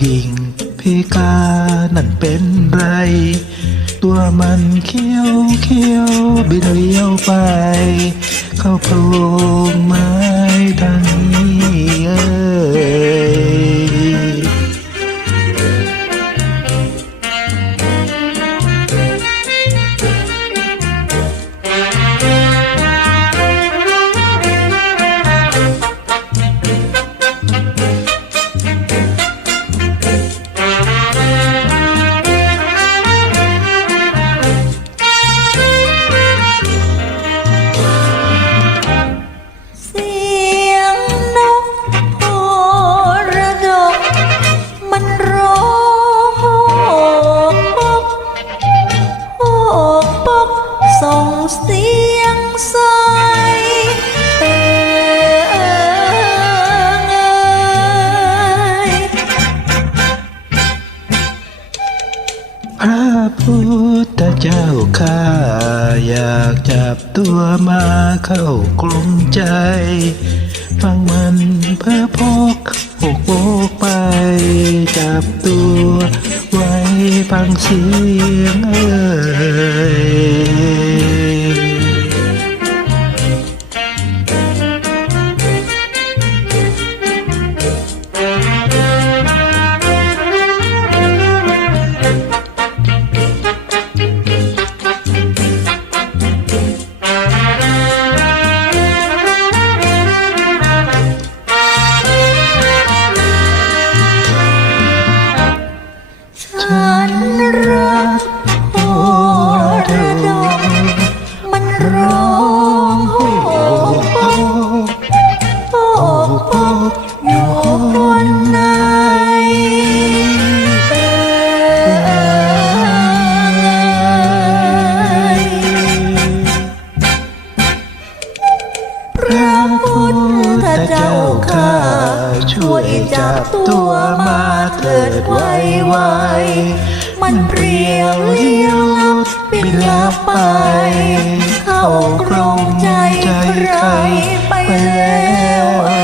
กิ่งเพกานั่นเป็นไร ตัวมันเขี้ยวเขี้ยวบินเลี้ยวไป เข้าโพรงไม้ทันี้ ส่งเสียงใสเอ่ยพระพุทธเจ้าข้าอยากจับตัวมาเข้ากลมใจ ฟังมันเพื่อพกหกโบกไป จับตัวไว้ฟังเสียงเอ่ย ลับตัวมาเถิดไวไวมันเปรียวเลี้ยวลับบินลับไป เข้ากรงใจใครไปแล้ว